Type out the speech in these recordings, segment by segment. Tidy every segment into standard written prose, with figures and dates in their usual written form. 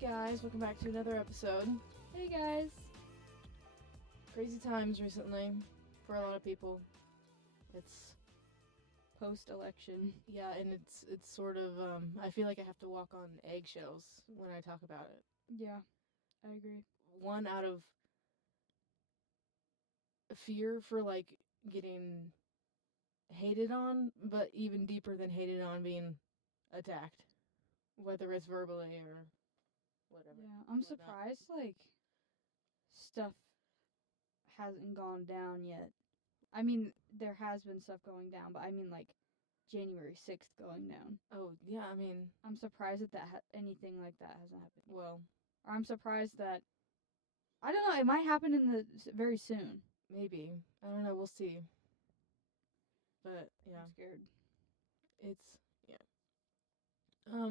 Hey guys, welcome back to another episode. Hey guys. Crazy times recently for a lot of people. It's Post-election. yeah, and it's sort of I feel like I have to walk on eggshells when I talk about it. Yeah, I agree. One out of fear for like getting hated on, but even deeper than hated on, being attacked, whether it's verbally or whatever. Yeah, I'm whatnot. surprised like stuff hasn't gone down yet. I mean, there has been stuff going down, but I mean like January 6th going down. Oh yeah, I mean, I'm surprised that anything like that hasn't happened. well, Or I'm surprised that I don't know, it might happen in the very soon. maybe, I don't know. We'll see. But yeah, I'm scared. it's yeah.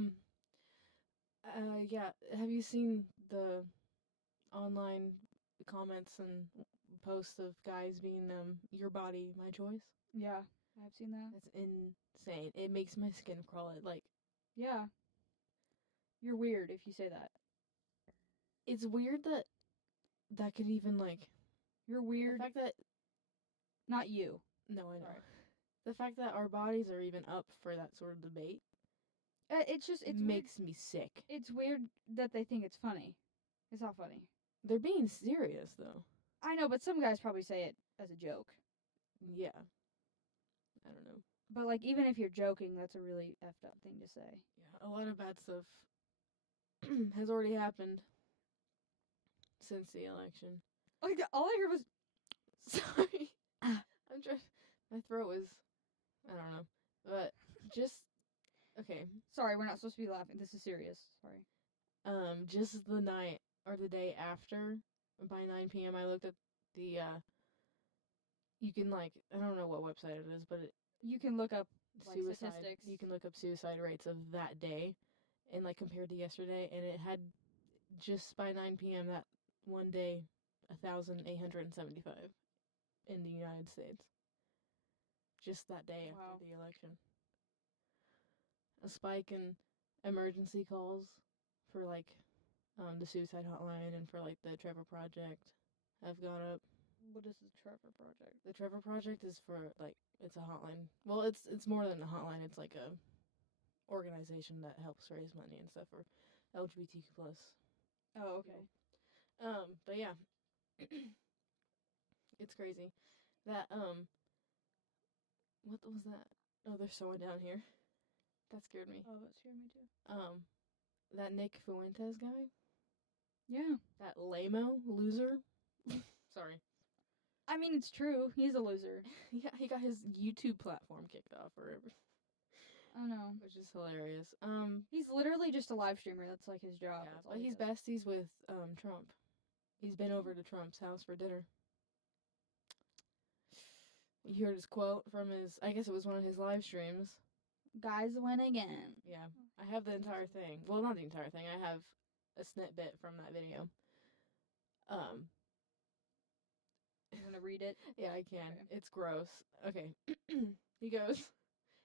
Yeah. Have you seen the online comments and posts of guys being your body, my choice? Yeah, I've seen that. That's insane. It makes my skin crawl. It like Yeah. You're weird if you say that. it's weird that that could even like You're weird. the fact that Not you. no, I know. Sorry. The fact that our bodies are even up for that sort of debate It's weird. makes me sick. It's weird that they think it's funny. It's not funny. They're being serious though. I know, but some guys probably say it as a joke. Yeah. I don't know. But, like, even if you're joking, that's a really effed up thing to say. Yeah, a lot of bad stuff has already happened since the election. Like, all I heard was... Sorry. I'm trying. My throat was. I don't know. But just. Okay. Sorry, we're not supposed to be laughing. This is serious. Sorry. Just the night or the day after, by 9 p.m., I looked at the, you can, like, I don't know what website it is, but You can look up, like, suicide. statistics. You can look up suicide rates of that day, and, like, compared to yesterday, and it had, just by 9 p.m. that one day, 1,875 in the United States. Just that day Wow. after the election. A spike in emergency calls for, like, the suicide hotline and for, like, the Trevor Project have gone up. What is the Trevor Project? The Trevor Project is for, like, it's a hotline. Well, it's more than a hotline. It's like a organization that helps raise money and stuff for LGBTQ plus. Oh, okay. But yeah, it's crazy. That what was that? Oh, there's someone down here. That scared me. Oh, that scared me too. That Nick Fuentes guy. Yeah. That lame-o loser. Sorry. I mean, it's true. He's a loser. Yeah, he got his YouTube platform kicked off forever. I know. Which is hilarious. He's literally just a live streamer. That's like his job. Yeah, but he's besties with Trump. He's been over to Trump's house for dinner. You heard his quote from his, I guess it was one of his live streams. Guys win again. Yeah, I have the entire thing. Well, not the entire thing. I have a snippet from that video. You want to read it? Yeah, I can. Okay. It's gross. Okay. He goes,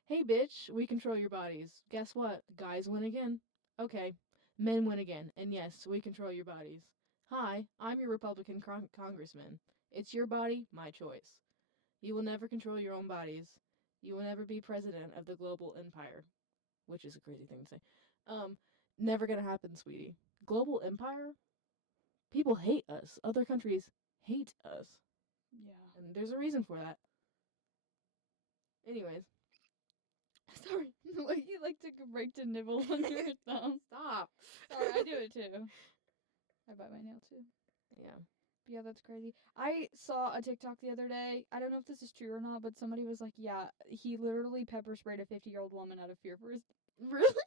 "Hey, bitch, we control your bodies. Guess what? Guys win again. Okay. Men win again. And yes, we control your bodies. Hi, I'm your Republican congressman. It's your body, my choice. You will never control your own bodies. You will never be president of the global empire." Which is a crazy thing to say. Never gonna happen, sweetie. Global empire? People hate us. Other countries hate us. Yeah. And there's a reason for that. Anyways. Sorry. The way you like took a break to nibble on your thumb. Stop. Sorry, I do it too. I bite my nail too. Yeah. But yeah, that's crazy. I saw a TikTok the other day. I don't know if this is true or not, but somebody was like, yeah, he literally pepper sprayed a 50-year-old woman out of fear for his... Really?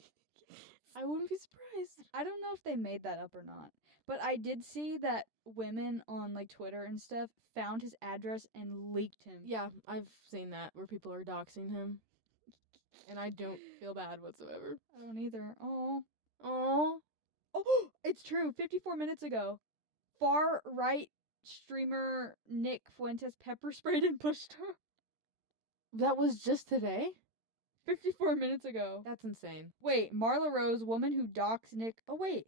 I wouldn't be surprised. I don't know if they made that up or not. But I did see that women on, like, Twitter and stuff found his address and leaked him. Yeah, I've seen that where people are doxing him. And I don't feel bad whatsoever. I don't either. Oh. Oh. Oh, it's true. 54 minutes ago, far-right streamer Nick Fuentes pepper sprayed and pushed her. That was just today? 54 minutes ago. That's insane. Wait, Marla Rose, woman who doxed Nick... Oh, wait.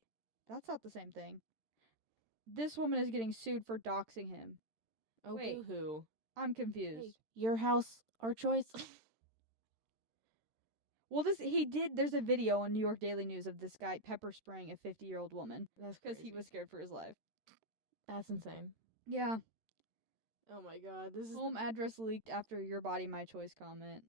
That's not the same thing. This woman is getting sued for doxing him. Oh, Wait. boo-hoo. I'm confused. Your house, our choice. Well, there's a video on New York Daily News of this guy pepper spraying a 50-year-old woman That's because crazy. he was scared for his life. That's insane. Yeah. Oh my god, this is Home address leaked after Your Body, My Choice comment.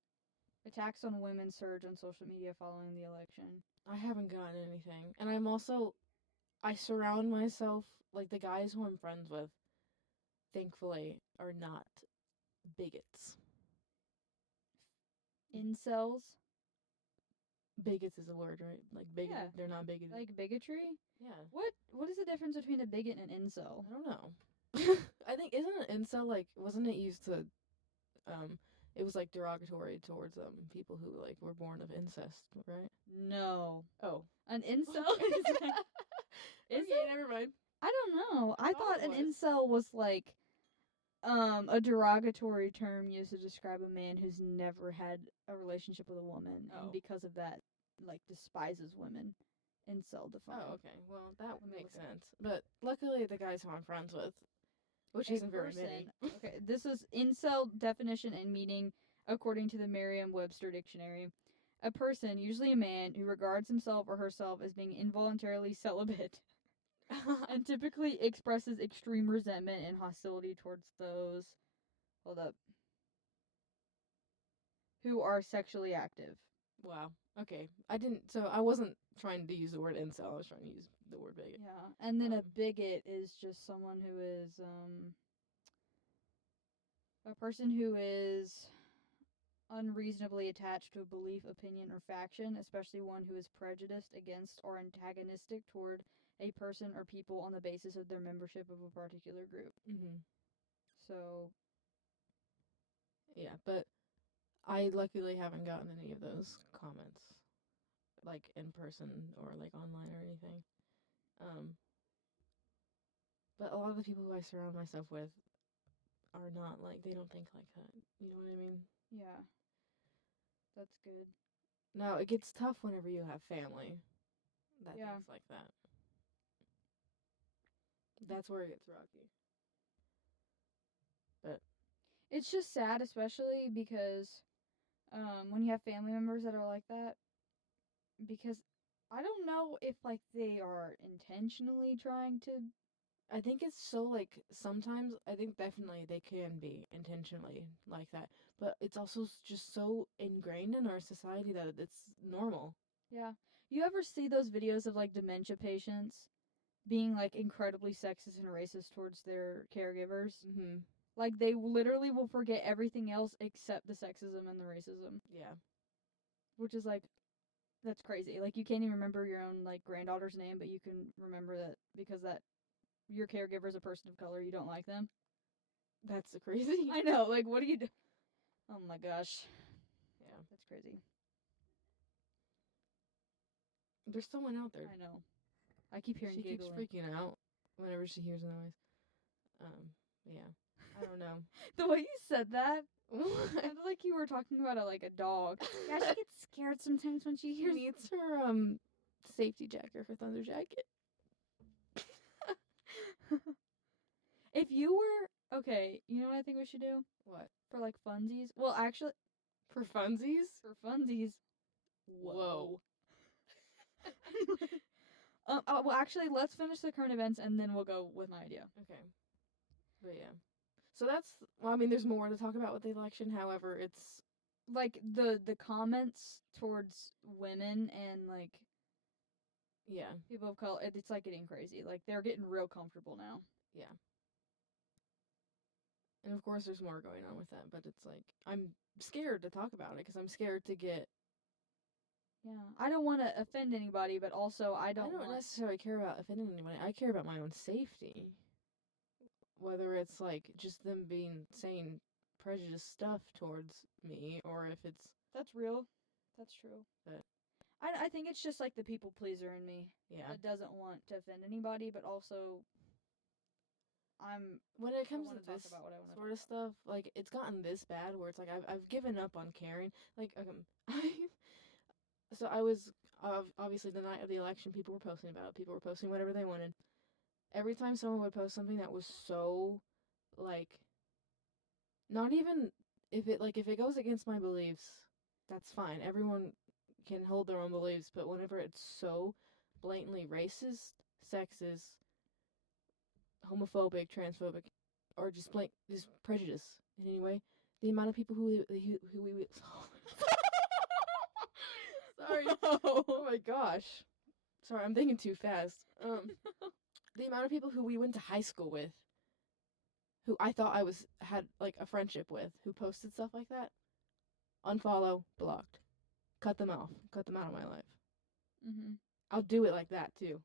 Attacks on women surge on social media following the election. I haven't gotten anything. And I surround myself, like, the guys who I'm friends with, thankfully, are not bigots. Incels? Bigots is a word, right? Like, bigoted. Yeah. They're not bigoted. Like bigotry? Yeah. What is the difference between a bigot and an incel? I don't know. I think, isn't an incel, like, wasn't it used to, it was, like, derogatory towards, people who, like, were born of incest, right? No. Oh. An incel is like, is Okay, it? never mind. I don't know. I thought it an was. incel was like a derogatory term used to describe a man who's never had a relationship with a woman Oh. and because of that like despises women. Incel defined. Oh, okay. Well, that Let me makes look it up. sense. But luckily, the guys who I'm friends with, which A isn't very person- many. Okay, this is incel definition and meaning according to the Merriam-Webster dictionary. A person, usually a man, who regards himself or herself as being involuntarily celibate and typically expresses extreme resentment and hostility towards those who are sexually active. Wow. Okay. I wasn't trying to use the word incel. I was trying to use the word bigot. Yeah, and then a bigot is just someone who is a person who is unreasonably attached to a belief, opinion, or faction, especially one who is prejudiced against or antagonistic toward a person or people on the basis of their membership of a particular group. Mm-hmm. So, Yeah, but I luckily haven't gotten any of those comments, like in person or like online or anything. But a lot of the people who I surround myself with are not like, they don't think like that. You know what I mean? yeah. That's good. Now, it gets tough whenever you have family that Yeah. thinks like that. That's where it gets rocky. But It's just sad, especially because when you have family members that are like that, because I don't know if like they are intentionally trying to. I think it's so, like, sometimes I think definitely they can be intentionally like that, but it's also just so ingrained in our society that it's normal. Yeah. You ever see those videos of like dementia patients being like incredibly sexist and racist towards their caregivers? Mm-hmm. Like they literally will forget everything else except the sexism and the racism, Yeah. which is like that's crazy. Like you can't even remember your own like granddaughter's name, but you can remember that because that your caregiver is a person of color, you don't like them. That's the crazy. I know. Like, what do you do? Oh my gosh. Yeah. That's crazy. There's someone out there. I know. I keep hearing She giggling. keeps freaking out whenever she hears a noise. Yeah. I don't know. The way you said that, What? it sounded like you were talking about like a dog. Yeah, she gets scared sometimes when she She hears. needs her safety jacket, her thunder jacket. If you were okay, you know what I think we should do What? for like funsies. Well, actually, For funsies? for funsies. Whoa. Well, actually, let's finish the current events and then we'll go with my idea. Okay. But yeah. So I mean, there's more to talk about with the election. However, it's Like the comments towards women and like yeah. people of color, it's like getting crazy. Like they're getting real comfortable now. Yeah. And of course, there's more going on with that, but it's like I'm scared to talk about it because I'm scared to get. Yeah, I don't want to offend anybody, but also I don't want. necessarily care about offending anybody. I care about my own safety. Whether it's like just them saying prejudiced stuff towards me, or if it's That's real. That's true. But I think it's just like the people pleaser in me yeah. that doesn't want to offend anybody, but also When it comes wanna to talk this about what I wanna sort of stuff, like it's gotten this bad where it's like I've given up on caring. Like so obviously the night of the election, people were posting about it. People were posting whatever they wanted. Every time someone would post something that was so, like, not even if it goes against my beliefs, that's fine. Everyone can hold their own beliefs, but whenever it's so blatantly racist, sexist, homophobic, transphobic, or just prejudice in any way, the amount of people who we sorry. Oh my gosh. Sorry, I'm thinking too fast. The amount of people who we went to high school with, who I thought had like a friendship with, who posted stuff like that, unfollow, blocked, cut them off, cut them out of my life. Mhm. I'll do it like that too.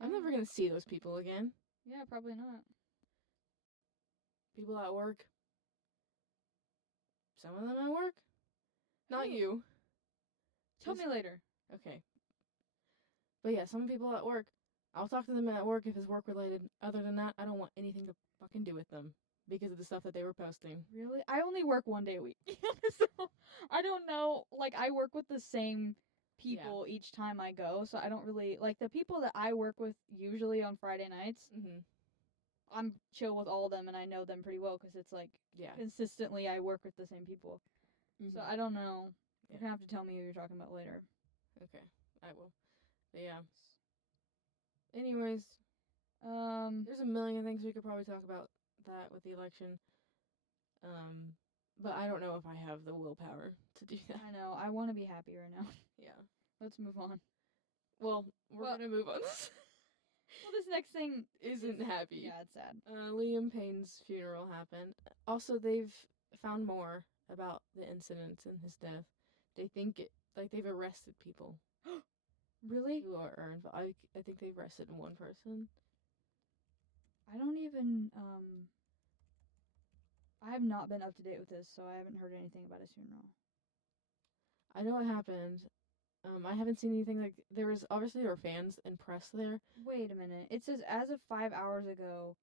I'm never gonna see those people again. Yeah, probably not. People at work. Some of them at work. Not you. Tell me later. Okay. But yeah, some people at work. I'll talk to them at work if it's work related. Other than that, I don't want anything to fucking do with them because of the stuff that they were posting. Really? I only work 1 day a week. So I don't know. Like, I work with the same people each time I go, so I don't really like the people that I work with usually on Friday nights. Mm-hmm. I'm chill with all of them and I know them pretty well because it's like consistently I work with the same people. Mm-hmm. So I don't know. You're gonna have to tell me who you're talking about later. Okay, I will. But yeah. Anyways, there's a million things we could probably talk about that with the election. But I don't know if I have the willpower to do that. I know. I want to be happy right now. Yeah. Let's move on. Well, we're gonna move on. Well, this next thing isn't happy. Yeah, it's sad. Liam Payne's funeral happened. Also, they've found more about the incidents and his death. They think they've arrested people. Really? Who are involved. I think they've arrested one person. I don't even I have not been up to date with this, so I haven't heard anything about his funeral. I know what happened. I haven't seen anything like there were fans and press there. Wait a minute. It says as of 5 hours ago,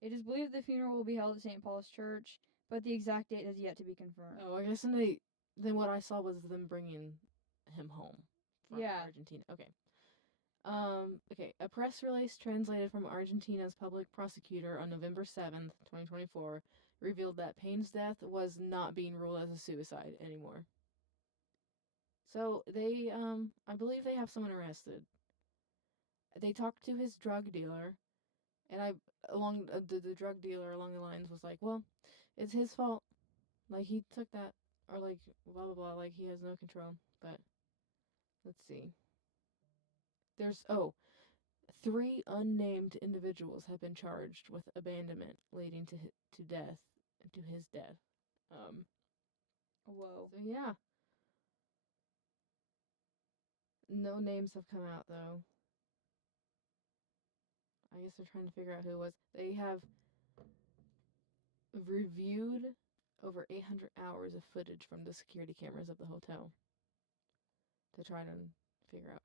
it is believed the funeral will be held at St. Paul's Church, but the exact date has yet to be confirmed. Oh, I guess then what I saw was them bringing him home from Argentina. Okay. Okay. A press release translated from Argentina's public prosecutor on November 7th, 2024, revealed that Payne's death was not being ruled as a suicide anymore. So they, I believe they have someone arrested. They talked to his drug dealer, and the drug dealer along the lines was like, well, it's his fault. Like, he took that, or like, blah, blah, blah, like, he has no control. But, let's see. There's, 3 unnamed individuals have been charged with abandonment leading to death, to his death. Whoa. So, yeah. No names have come out, though. I guess they're trying to figure out who it was. They have reviewed over 800 hours of footage from the security cameras of the hotel to try to figure out.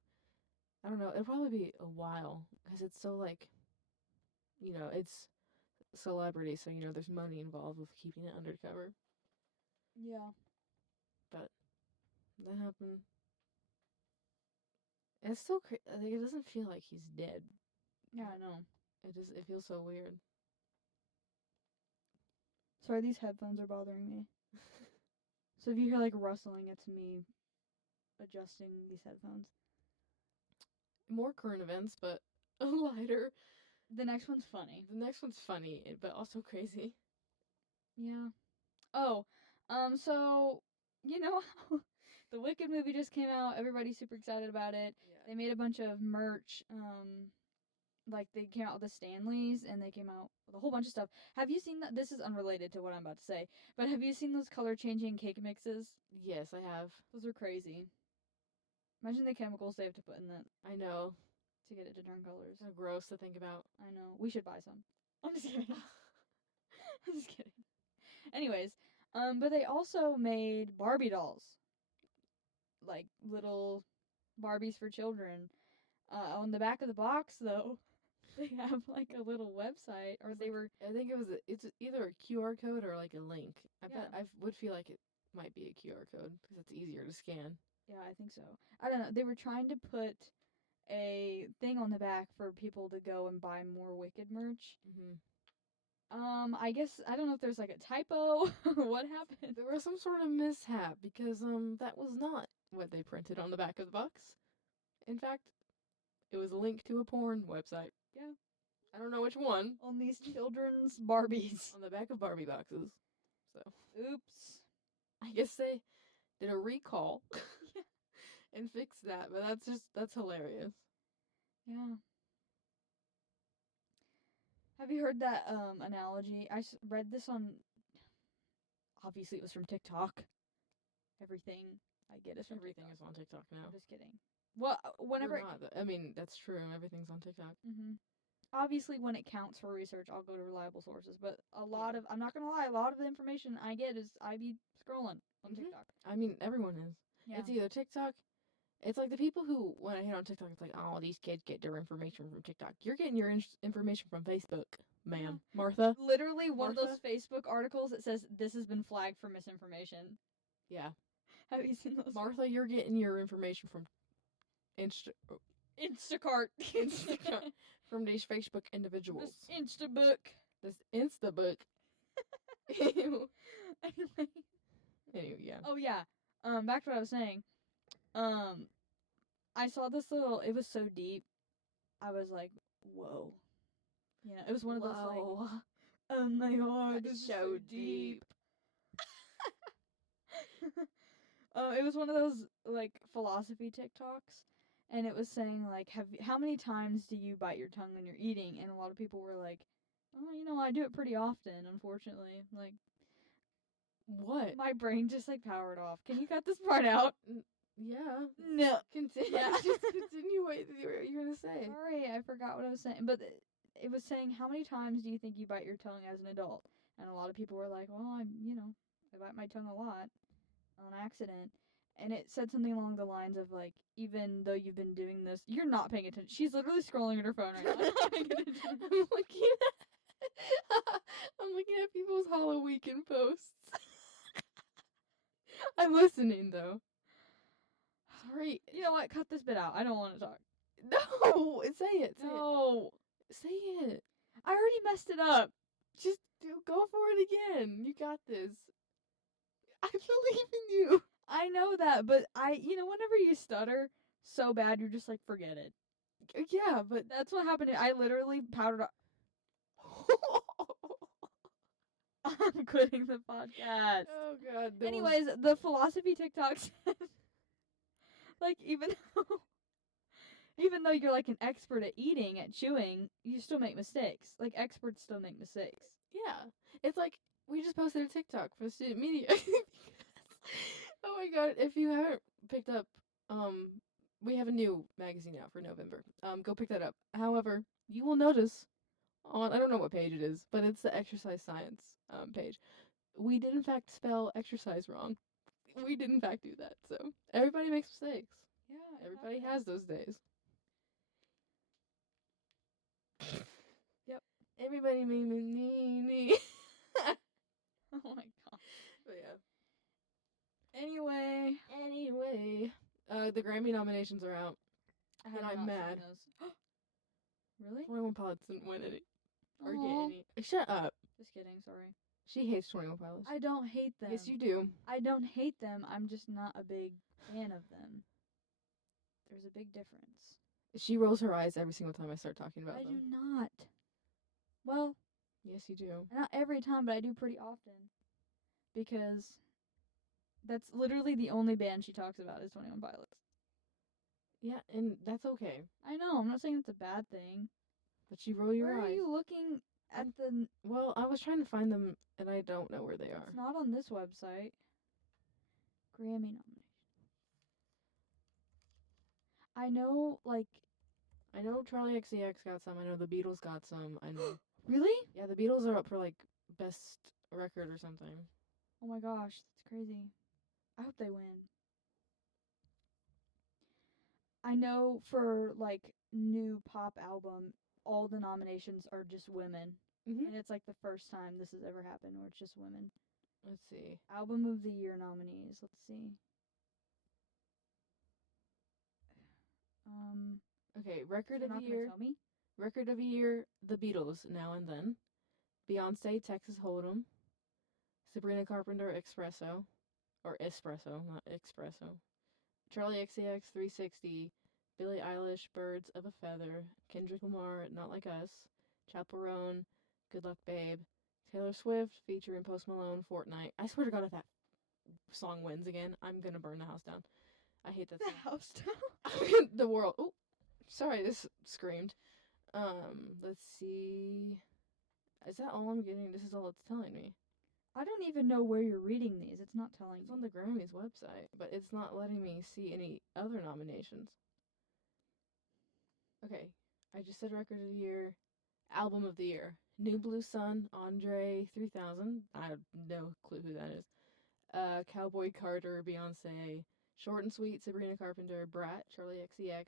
I don't know. It'll probably be a while because it's so, like, it's celebrity, so, there's money involved with keeping it undercover. Yeah. But that happened. It's still like, it doesn't feel like he's dead. Yeah, I know. It feels so weird. Sorry, these headphones are bothering me. So if you hear, like, rustling, it's me adjusting these headphones. More current events, but lighter. The next one's funny. The next one's funny, but also crazy. Yeah. Oh, so, you know how the Wicked movie just came out. Everybody's super excited about it. Yeah. They made a bunch of merch. Like, they came out with the Stanleys, and they came out with a whole bunch of stuff. Have you seen that? This is unrelated to what I'm about to say, but have you seen those color-changing cake mixes? Yes, I have. Those are crazy. Imagine the chemicals they have to put in that. I know. To get it to turn colors. So gross to think about. I know. We should buy some. I'm just kidding. I'm just kidding. Anyways, but they also made Barbie dolls. Like, little Barbies for children. On the back of the box, though, they have, like, a little website, or they were... I think it's either a QR code or, like, a link. I bet I would feel like it might be a QR code, because it's easier to scan. Yeah, I think so. I don't know. They were trying to put a thing on the back for people to go and buy more Wicked merch. Mm-hmm. I guess I don't know if there's like a typo or what happened. There was some sort of mishap because that was not what they printed on the back of the box. In fact, it was a link to a porn website. Yeah. I don't know which one. On these children's Barbies. On the back of Barbie boxes. So Oops. I guess they did a recall and fixed that, but that's hilarious. Yeah. Have you heard that analogy? Read this on. Obviously, it was from TikTok. Everything I get is from Everything TikTok. is on TikTok now. I'm just kidding. Well, whenever. You're not, I mean, that's true. Everything's on TikTok. Obviously, when it counts for research, I'll go to reliable sources. But a lot of, I'm not gonna lie, a lot of the information I get is I be scrolling on TikTok. I mean, everyone is. Yeah. It's either TikTok. It's like the people who, when I hit on TikTok, it's like, oh, these kids get their information from TikTok. You're getting your information from Facebook, ma'am. Yeah. Martha. Literally, one of Martha? those Facebook articles that says this has been flagged for misinformation. Yeah. Have you seen those? Martha, you're getting your information from Instacart. Instacart. From these Facebook individuals. This Instabook. This Instabook. Ew. Anyway, yeah. Oh yeah. Back to what I was saying. I saw this little. It was so deep. I was like, whoa. You know, it was one of those like, oh my god, this is so deep. It was one of those like philosophy TikToks, and it was saying like, how many times do you bite your tongue when you're eating? And a lot of people were like, oh, you know, I do it pretty often, unfortunately. Like, what? My brain just like powered off. Can you cut this part out? Yeah. No. Continue. Yeah. Just continue what you're gonna say. Sorry, I forgot what I was saying. But it was saying, how many times do you think you bite your tongue as an adult? And a lot of people were like, well, I bite my tongue a lot on accident. And it said something along the lines of like, even though you've been doing this, you're not paying attention. She's literally scrolling at her phone right now. I'm looking at people's Halloween posts. I'm listening though. Sorry. You know what? Cut this bit out. I don't want to talk. No, say it. No. Say it. I already messed it up. Just go for it again. You got this. I believe in you. I know that, but whenever you stutter so bad, you're just like, forget it. Yeah, but that's what happened. I literally powdered up. I'm quitting the podcast. Oh god. Anyways, the philosophy TikTok said, like, even though you're like an expert at eating, at chewing, you still make mistakes. Like, experts still make mistakes. Yeah. It's like, we just posted a TikTok for student media. Oh my god, if you haven't picked up, we have a new magazine out for November. Go pick that up. However, you will notice I don't know what page it is, but it's the exercise science page. We did in fact spell exercise wrong. We did in fact do that. So everybody makes mistakes. Yeah, everybody has those days. Yep. Everybody made me. Oh my god. But yeah. Anyway, the Grammy nominations are out, and I'm mad. Really? 21 Pilots didn't win any. Or get any. Shut up. Just kidding, sorry. She hates 21 Pilots. I don't hate them. Yes, you do. I don't hate them. I'm just not a big fan of them. There's a big difference. She rolls her eyes every single time I start talking about them. I do not. Well, yes, you do. Not every time, but I do pretty often. Because that's literally the only band she talks about is 21 Pilots. Yeah, and that's okay. I know, I'm not saying it's a bad thing. But you roll your eyes. Where are you looking at the... Well, I was trying to find them, and I don't know where they are. It's not on this website. Grammy nomination. I know, like... I know Charlie XCX got some. I know the Beatles got some. I know. Really? Yeah, the Beatles are up for, like, best record or something. Oh my gosh, that's crazy. I hope they win. I know for, like, new pop album, all the nominations are just women. Mm-hmm. And it's, like, the first time this has ever happened where it's just women. Let's see. Album of the Year nominees. Let's see. Okay, record You're of the not gonna year. tell me? Record of the year, The Beatles, Now and Then. Beyonce, Texas Hold'em. Sabrina Carpenter, Espresso. Or Espresso, not Espresso. Charlie XCX, 360. Billie Eilish, Birds of a Feather. Kendrick Lamar, Not Like Us. Chaperone, Good Luck Babe. Taylor Swift, featuring Post Malone, Fortnite. I swear to God, if that song wins again, I'm gonna burn the house down. I hate that song. The house down. The world. Oh, sorry, this screamed. Let's see. Is that all I'm getting? This is all it's telling me. I don't even know where you're reading these. It's not telling It's me. on the Grammys website, but it's not letting me see any other nominations. Okay, I just said record of the year, album of the year. New Blue Sun, Andre 3000. I have no clue who that is. Cowboy Carter, Beyonce. Short and Sweet, Sabrina Carpenter. Brat, Charlie XCX.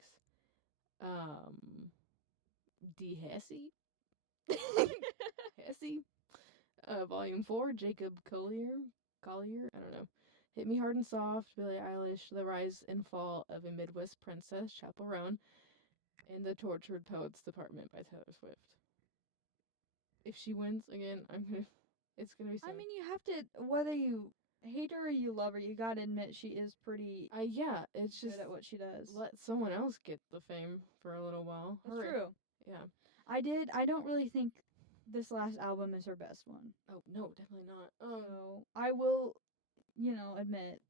D. Hesse. Hesse. Volume 4, Jacob Collier, I don't know. Hit Me Hard and Soft, Billie Eilish, The Rise and Fall of a Midwest Princess, Chaperone, and The Tortured Poets Department by Taylor Swift. If she wins again, it's gonna be sad. I mean, you have to, whether you hate her or you love her, you gotta admit she is pretty yeah, it's good just at what she does. let someone else get the fame for a little while. That's true. Yeah. I don't really think this last album is her best one. Oh, no, definitely not. So, I will, admit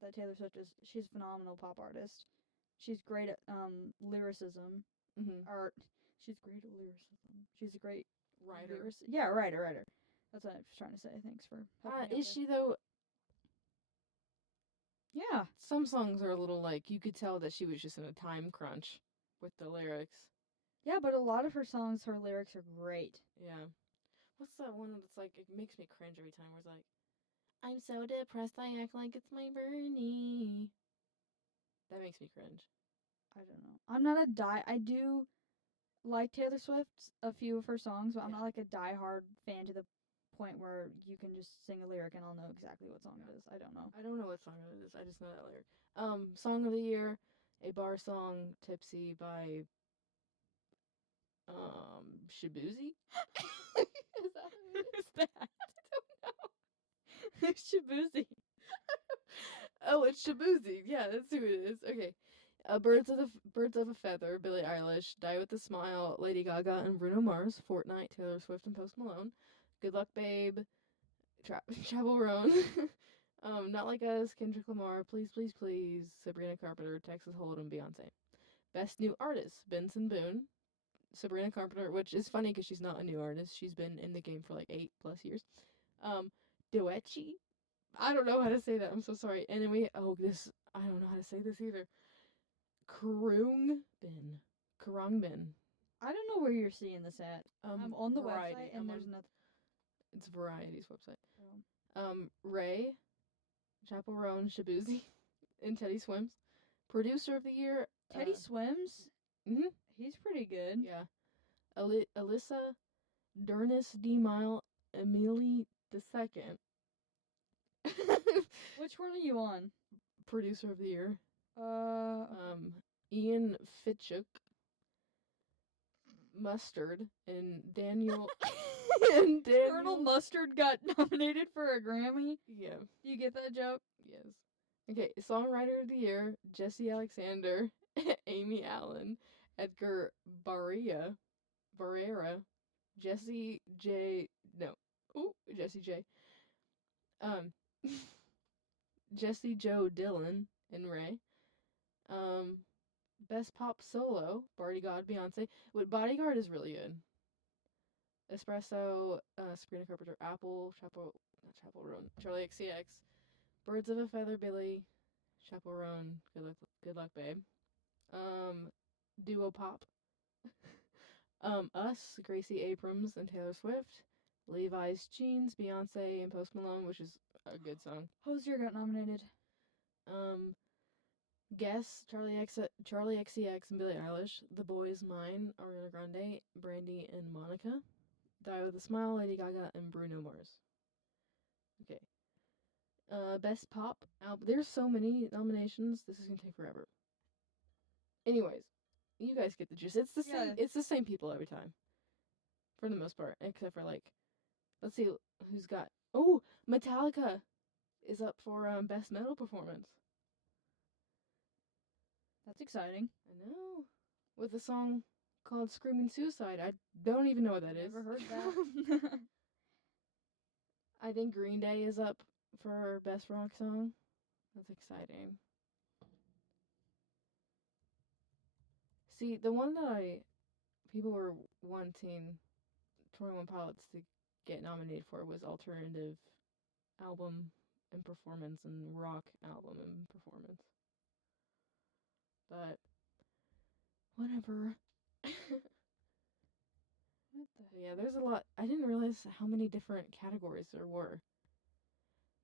that Taylor Swift she's a phenomenal pop artist. She's great at, lyricism. Art. She's great at lyricism. She's a great writer. Writer. That's what I was trying to say. Thanks for helping me Is she, though? Yeah. Some songs are a little like, you could tell that she was just in a time crunch with the lyrics. Yeah, but a lot of her songs, her lyrics are great. Yeah. What's that one that's like, it makes me cringe every time, where it's like, I'm so depressed I act like it's my Bernie. That makes me cringe. I don't know. I'm not I do like Taylor Swift, a few of her songs, but I'm not like a diehard fan to the point where you can just sing a lyric and I'll know exactly what song it is. I don't know. I don't know what song it is. I just know that lyric. Song of the year, a bar song, Tipsy by Shabuzi? Is that who it is? Who's that? I don't know. Shabuzi. Oh, it's Shabuzi. Yeah, that's who it is. Okay. Birds of a Feather, Billie Eilish, Die with a Smile, Lady Gaga and Bruno Mars, Fortnite, Taylor Swift and Post Malone, Good Luck Babe, Chaperone, Not Like Us, Kendrick Lamar, Please Please Please, Sabrina Carpenter, Texas Hold'em, Beyonce. Best New Artist, Benson Boone, Sabrina Carpenter, which is funny because she's not a new artist. She's been in the game for like 8+ years. Doechi. I don't know how to say that. I'm so sorry. And then I don't know how to say this either. Kurungbin. I don't know where you're seeing this at. I'm on the Variety. website and there's nothing. It's Variety's website. Ray, Chaperone, Shabuzi, and Teddy Swims. Producer of the year. Teddy Swims? Mhm. He's pretty good. Yeah. Alyssa, Dernis D. Mile, Emily II. Which one are you on? Producer of the year. Okay. Ian Fitchuk, Mustard, and Daniel. Colonel Mustard got nominated for a Grammy. Yeah. Do you get that joke? Yes. Okay, Songwriter of the Year, Jesse Alexander, Amy Allen, Edgar Barrera, Jesse J. Jesse Joe Dillon and Ray. Best Pop Solo, Bodyguard, Beyonce. Bodyguard is really good. Espresso, Sabrina Carpenter, Chaperone, Charlie XCX, Birds of a Feather, Billy, Chaperone, Good Luck Babe. Duo Pop. Us, Gracie Abrams and Taylor Swift. Levi's Jeans, Beyonce and Post Malone, which is a good song. Hosier got nominated. Guess, Charlie XCX and Billie Eilish. The Boy Is Mine, Ariana Grande, Brandy and Monica. Die with a Smile, Lady Gaga and Bruno Mars. Okay. Best Pop album. There's so many nominations. This is gonna take forever. Anyways, you guys get the gist. It's the same. Yeah. It's the same people every time, for the most part, except for like, let's see who's got. Oh, Metallica is up for best metal performance. That's exciting. I know, with a song called "Screaming Suicide." I don't even know what that is. Never heard that. I think Green Day is up for best rock song. That's exciting. See, the one that people were wanting 21 Pilots to get nominated for was alternative album and performance and rock album and performance. But whatever. What the Yeah, there's a lot. I didn't realize how many different categories there were.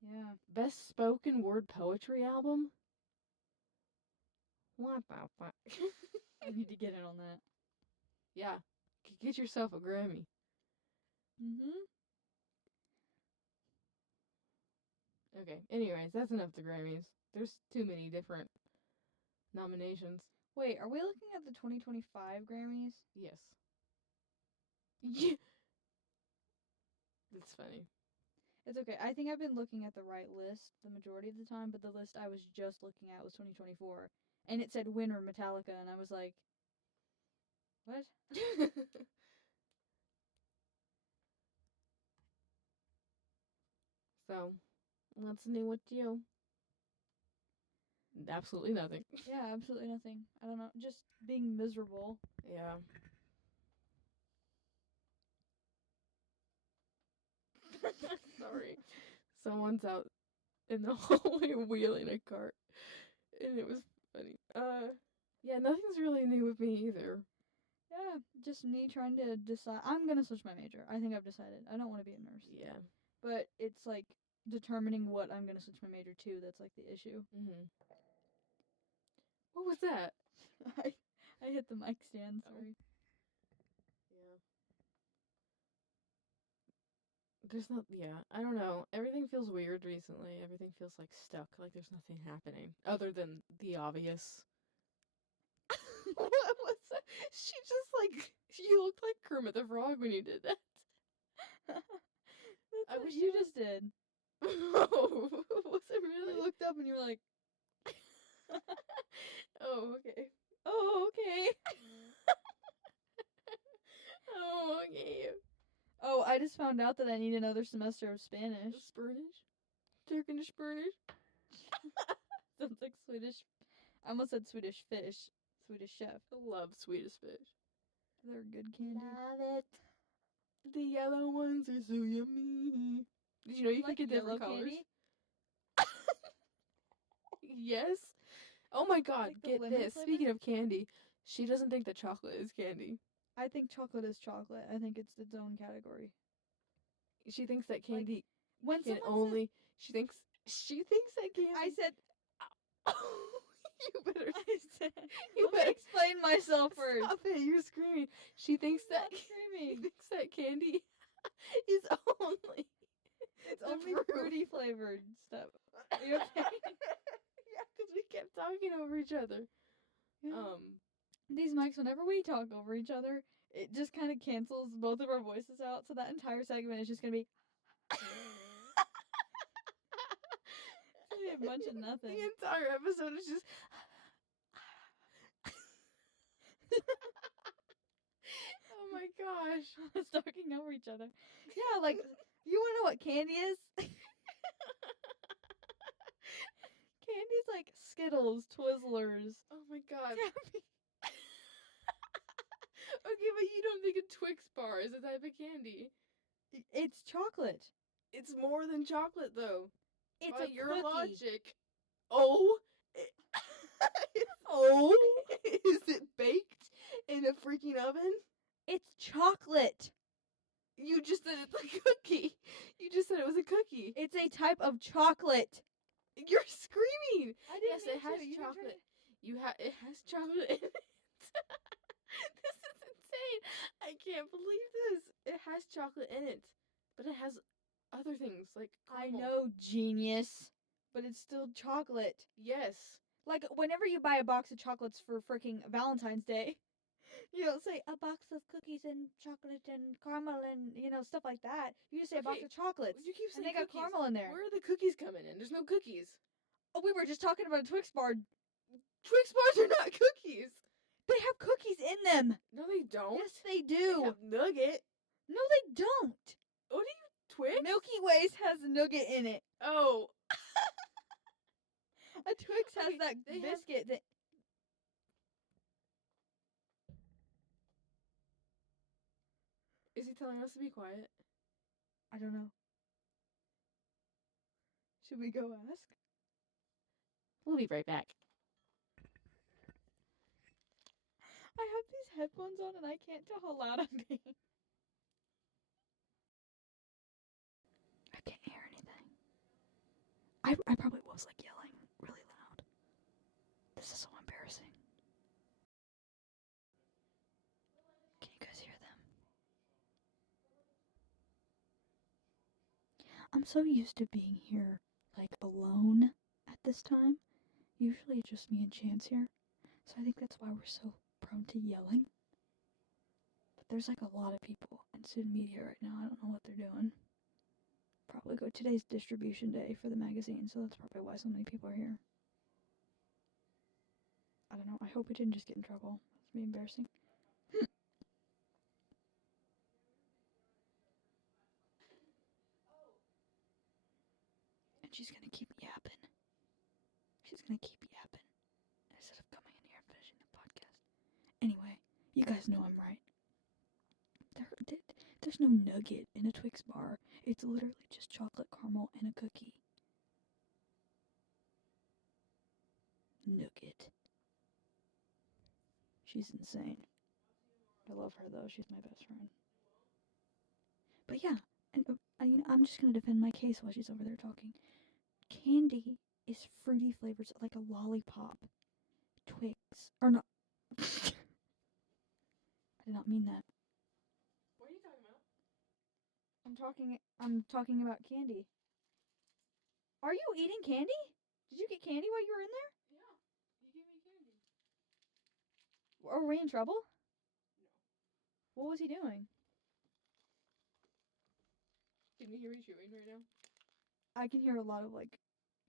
Yeah. Best spoken word poetry album? What the fuck? I need to get in on that. Yeah. Get yourself a Grammy. Mm-hmm. Okay, anyways, that's enough the Grammys. There's too many different nominations. Wait, are we looking at the 2025 Grammys? Yes. Yeah. That's funny. It's okay. I think I've been looking at the right list the majority of the time, but the list I was just looking at was 2024. And it said winner Metallica, and I was like, what? So, what's new with you? Absolutely nothing. Yeah, absolutely nothing. I don't know. Just being miserable. Yeah. Sorry. Someone's out in the hallway wheeling a cart. And it was funny. Yeah, nothing's really new with me either. Yeah, just me trying to decide. I'm gonna switch my major. I think I've decided. I don't want to be a nurse. Yeah. But it's like determining what I'm gonna switch my major to that's like the issue. Mhm. What was that? I hit the mic stand, Oh. sorry. Yeah. There's not, yeah, I don't know. Everything feels weird recently. Everything feels like stuck, like there's nothing happening other than the obvious. What was that? She just like, you looked like Kermit the Frog when you did that. That's I what wish you it just did. Oh, was it really? You looked up and you were like, Oh, okay. Oh, okay. Oh, okay. oh, I just found out that I need another semester of Spanish. Spanish? Turkish Spanish? Sounds like Swedish. I almost said Swedish fish. Swedish chef. I love Swedish fish. They're good candy. Love it. The yellow ones are so yummy. Did you know you like can get yellow different colors? candy? Yes. Oh my god, Like the get lemon this. flavor? Speaking of candy, she doesn't think that chocolate is candy. I think chocolate is chocolate. I think it's its own category. She thinks that candy When can someone only she thinks that candy I said you better I said you let me better explain myself first. stop it, you're screaming. She thinks I'm that not screaming. She thinks that candy is only It's the only fruit. fruity flavored stuff. Are you okay? Yeah, because we kept talking over each other. These mics, whenever we talk over each other, it just kind of cancels both of our voices out. So that entire segment is just gonna be a bunch of nothing. The entire episode is just oh my gosh. Us talking over each other. Yeah, like you wanna know what candy is? Candy's like Skittles, Twizzlers. Oh my god. Taffy. Okay, but you don't think a Twix bar is a type of candy. It's chocolate. It's more than chocolate, though. It's By a your cookie. logic. Oh. Oh. Is it baked in a freaking oven? It's chocolate. You just said it's a cookie. You just said it was a cookie. It's a type of chocolate. You're screaming. I didn't Yes, it mean has to. You can try chocolate. It has chocolate in it. This is insane. I can't believe this. It has chocolate in it, but it has other things like I caramel. know, genius, but it's still chocolate. Yes. Like, whenever you buy a box of chocolates for freaking Valentine's Day, you don't say a box of cookies and chocolate and caramel and, stuff like that. You just say a box Okay, of chocolates. You keep And saying they got cookies. caramel in there. Where are the cookies coming in? There's no cookies. Oh, we were just talking about a Twix bar. Twix bars are not cookies. They have cookies in them. No, they don't. Yes, they They do. have nugget. No, they don't. What are you, Twix? Milky Ways has nugget in it. Oh. A Twix has Okay, that they have- biscuit that. Is he telling us to be quiet? I don't know. Should we go ask? We'll be right back. I have these headphones on and I can't tell how loud I'm being. I can't hear anything. I probably was like yelling really loud. This is so embarrassing. Can you guys hear them? I'm so used to being here, like, alone at this time. Usually it's just me and Chance here. So I think that's why we're so prone to yelling. But there's like a lot of people in student media right now. I don't know what they're doing. Probably today's distribution day for the magazine, so that's probably why so many people are here. I don't know. I hope we didn't just get in trouble. That's be embarrassing. And she's gonna keep yapping. She's gonna keep yapping instead of coming in here and finishing the podcast. Anyway, you guys know I'm right. There's no nugget in a Twix bar. It's literally just chocolate caramel and a cookie. Nugget. She's insane. I love her though. She's my best friend. But yeah, and I'm just gonna defend my case while she's over there talking. Candy is fruity flavors like a lollipop. Twix or not. I did not mean that. What are you talking about? I'm talking about candy. Are you eating candy? Did you get candy while you were in there? Yeah, you gave me candy. Are we in trouble? No. What was he doing? Can you hear me chewing right now? I can hear a lot of like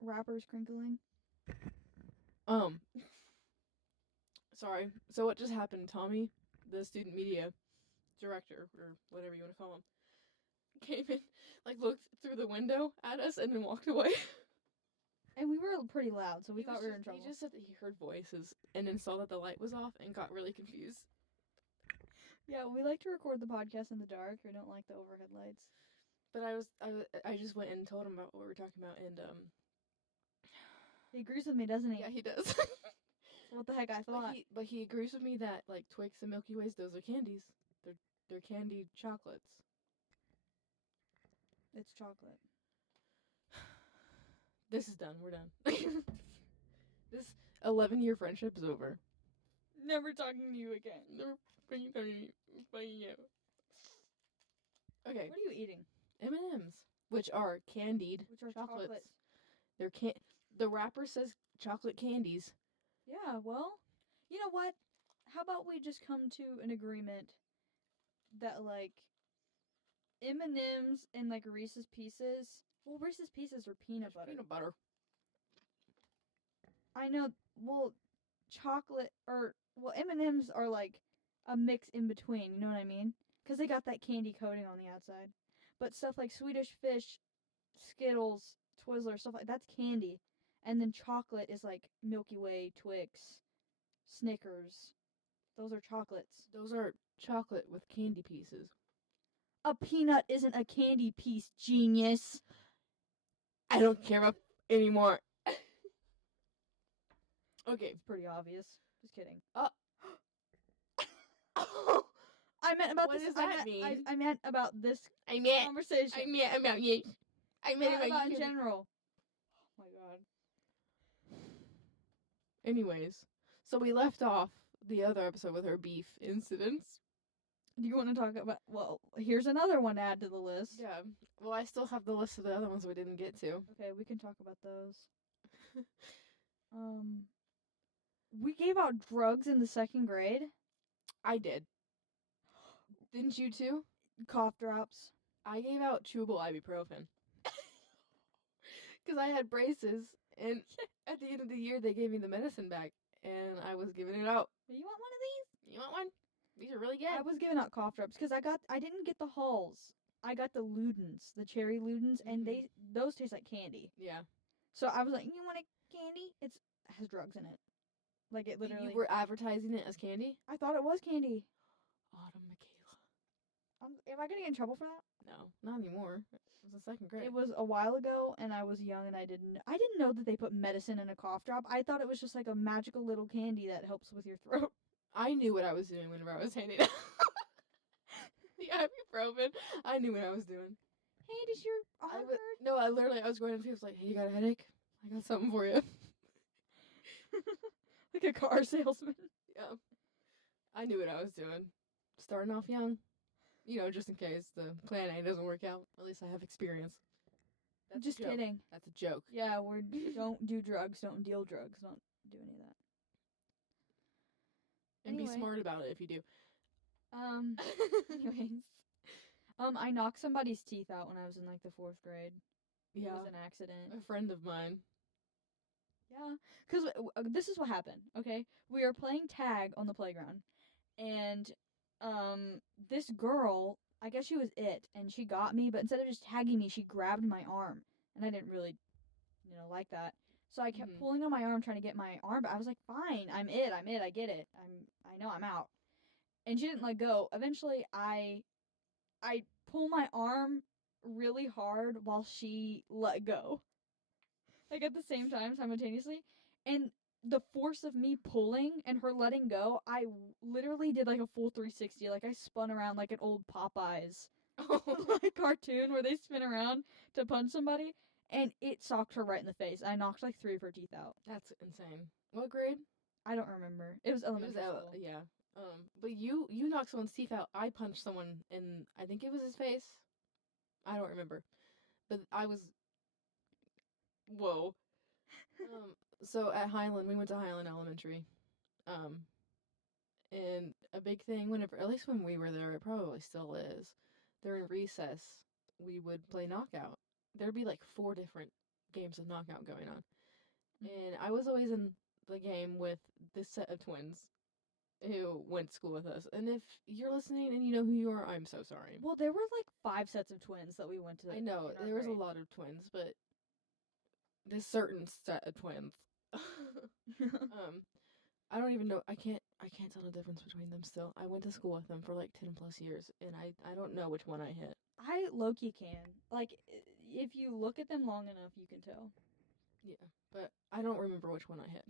wrappers crinkling. Sorry. So what just happened? Tommy, the student media director, or whatever you want to call him, came in, like looked through the window at us and then walked away. And we were pretty loud, so we thought we were in trouble. He just said that he heard voices and then saw that the light was off and got really confused. Yeah, we like to record the podcast in the dark. We don't like the overhead lights. But I just went and told him about what we were talking about, and he agrees with me, doesn't he? yeah, he does. So what the heck I thought? But he agrees with me that like Twix and Milky Ways, those are candies. They're candied chocolates. It's chocolate. This is done. We're done. This 11-year friendship is over. Never talking to you again. Never talking to you. Okay. What are you eating? M&Ms, which are candied Which are chocolates. chocolate. They're the wrapper says chocolate candies. Yeah, well, you know what? How about we just come to an agreement that like M&Ms and like Reese's Pieces. Well, Reese's Pieces are peanut butter. Peanut butter. I know. Well, M&Ms are like a mix in between. You know what I mean? Because they got that candy coating on the outside. But stuff like Swedish Fish, Skittles, Twizzlers, stuff like that's candy. And then chocolate is like Milky Way, Twix, Snickers. Those are chocolates. Those are chocolate with candy pieces. A peanut isn't a candy piece, genius. I don't care about anymore. Okay. It's pretty obvious. Just kidding. I meant about what this. Does that mean? I meant about this conversation. I meant about you. I meant about you. in general. Oh my god. Anyways, so we left off the other episode with our beef incidents. Do you want to talk about? Well, here's another one to add to the list. Yeah. Well, I still have the list of the other ones we didn't get to. Okay, we can talk about those. We gave out drugs in the 2nd grade. I did. Didn't you too? Cough drops. I gave out chewable ibuprofen. Because I had braces, and at the end of the year, they gave me the medicine back, and I was giving it out. You want one of these? You want one? These are really good. I was giving out cough drops because I didn't get the Halls. I got the Ludens, the cherry Ludens, and those taste like candy. Yeah. So I was like, you want a candy? It has drugs in it. Like it literally. You were advertising it as candy? I thought it was candy. Autumn Michaela. Am I gonna get in trouble for that? No, not anymore. It was the 2nd grade. It was a while ago, and I was young, and I didn't know that they put medicine in a cough drop. I thought it was just like a magical little candy that helps with your throat. I knew what I was doing whenever I was handing out the ibuprofen. I knew what I was doing. Hey, does your arm hurt? No, I was going to was like, hey, you got a headache? I got something for you. Like a car salesman. Yeah. I knew what I was doing. Starting off young. You know, just in case the plan A doesn't work out. At least I have experience. That's just kidding. That's a joke. Yeah, don't do drugs, don't deal drugs, don't do any of that. And be smart about it if you do. Anyways. I knocked somebody's teeth out when I was in like the 4th grade. Yeah. It was an accident. A friend of mine. Yeah. Because this is what happened, okay? We were playing tag on the playground. And, this girl, I guess she was it, and she got me, but instead of just tagging me, she grabbed my arm. And I didn't really, like that. So I kept pulling on my arm trying to get my arm, but I was like, fine, I'm it, I get it. I know I'm out. And she didn't let go. Eventually, I pull my arm really hard while she let go. Like at the same time, simultaneously. And the force of me pulling and her letting go, I literally did like a full 360. Like I spun around like an old Popeyes like cartoon where they spin around to punch somebody. And it socked her right in the face. I knocked like 3 of her teeth out. That's insane. What grade? I don't remember. It was elementary school. Yeah. But you knocked someone's teeth out. I punched someone in, I think it was his face. I don't remember. But I was, whoa. So at Highland, we went to Highland Elementary. And a big thing whenever, at least when we were there, it probably still is, during recess, we would play knockout. There'd be like 4 different games of knockout going on. And I was always in the game with this set of twins who went to school with us. And if you're listening and you know who you are, I'm so sorry. Well, there were like 5 sets of twins that we went to. I know, there was a lot of twins, but this certain set of twins. I don't even know, I can't tell the difference between them still. I went to school with them for like 10 plus years, and I don't know which one I hit. I low-key can. Like, if you look at them long enough, you can tell. Yeah, but I don't remember which one I hit.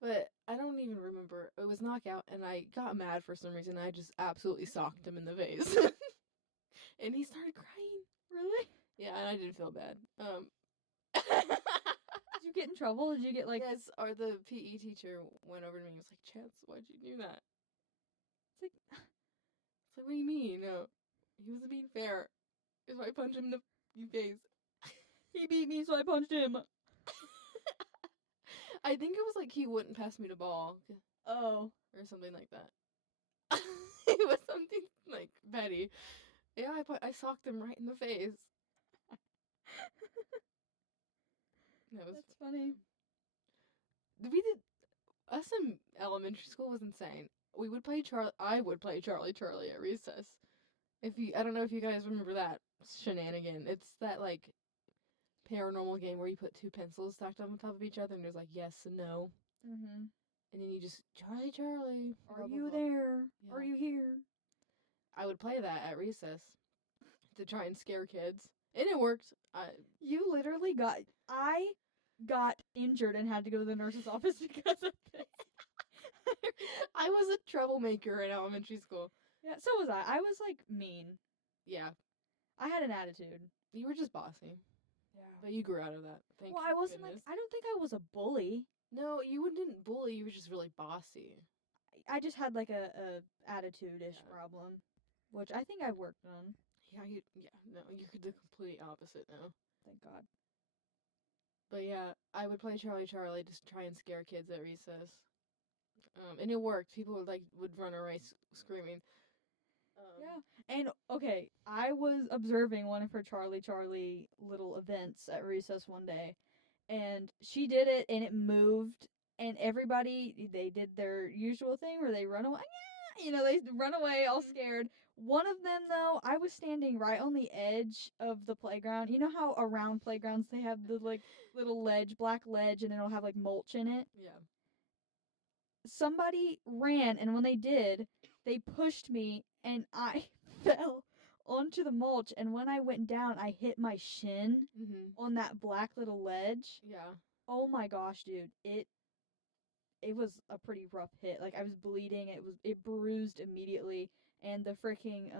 But I don't even remember. It was knockout, and I got mad for some reason. I just absolutely socked him in the face. And he started crying. Really? Yeah, and I didn't feel bad. Did you get in trouble? Did you get like... Yes, or the PE teacher went over to me and was like, Chance, why'd you do that? It's like, what do you mean? No, he wasn't being fair. So I punched him in the face. He beat me, so I punched him. I think it was like he wouldn't pass me the ball. Oh. Or something like that. It was something like petty. Yeah, I socked him right in the face. That's funny. We did. Us in elementary school was insane. We would play I would play Charlie at recess. I don't know if you guys remember that shenanigan. It's that like paranormal game where you put 2 pencils stacked on top of each other and there's like yes and no. Mhm. And then you just Charlie. Are you there? Yeah. Are you here? I would play that at recess to try and scare kids, and it worked. You literally I got injured and had to go to the nurse's office because of this. I was a troublemaker in elementary school. Yeah, so was I. I was like mean. Yeah. I had an attitude. You were just bossy. Yeah. But you grew out of that. Well, I wasn't like, I don't think I was a bully. No, you didn't bully, you were just really bossy. I just had like a attitude-ish problem, which I think I've worked on. Yeah, no, you're the complete opposite now. Thank God. But yeah, I would play Charlie Charlie to try and scare kids at recess. And it worked. People would run away screaming. Yeah. And okay, I was observing one of her Charlie Charlie little events at recess one day, and she did it and it moved, and everybody, they did their usual thing where they run away. Yeah, they run away all scared. One of them though, I was standing right on the edge of the playground. You know how around playgrounds they have the like little ledge, black ledge, and it'll have like mulch in it? Yeah. Somebody ran, and when they did, they pushed me and I fell onto the mulch, and when I went down I hit my shin on that black little ledge. Yeah. Oh my gosh, dude. It was a pretty rough hit. Like I was bleeding, it bruised immediately, and the freaking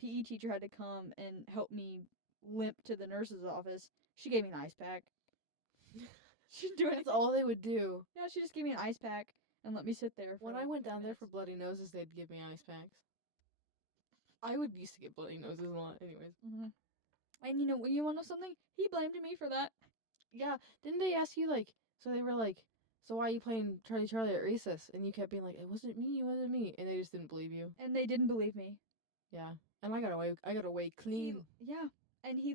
PE teacher had to come and help me limp to the nurse's office. She gave me an ice pack. She didn't do anything. That's all they would do. Yeah, she just gave me an ice pack and let me sit there. When I went down there for bloody noses, they'd give me ice packs. I used to get bloody noses a lot, anyways. And you want to know something? He blamed me for that. Yeah, didn't they ask you so they were like, so why are you playing Charlie Charlie at recess? And you kept being like, it wasn't me, and they just didn't believe you. And they didn't believe me. Yeah, and I got away clean. And he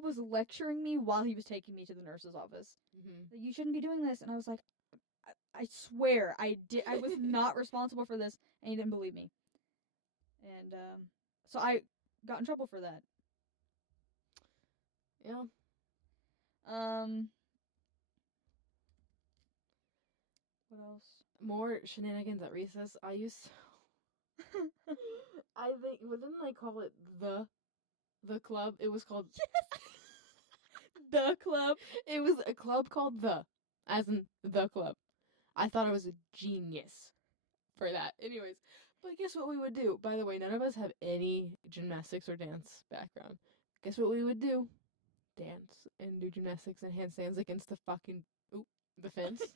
was lecturing me while he was taking me to the nurse's office. Like, you shouldn't be doing this, and I was like, I swear I was not responsible for this, and he didn't believe me. And so I got in trouble for that. Yeah. What else? More shenanigans at recess. I think, well, didn't they call it the club? It was called The club. It was a club called as in the club. I thought I was a genius for that. Anyways, but guess what we would do? By the way, none of us have any gymnastics or dance background. Guess what we would do? Dance and do gymnastics and handstands against the fence. Yes.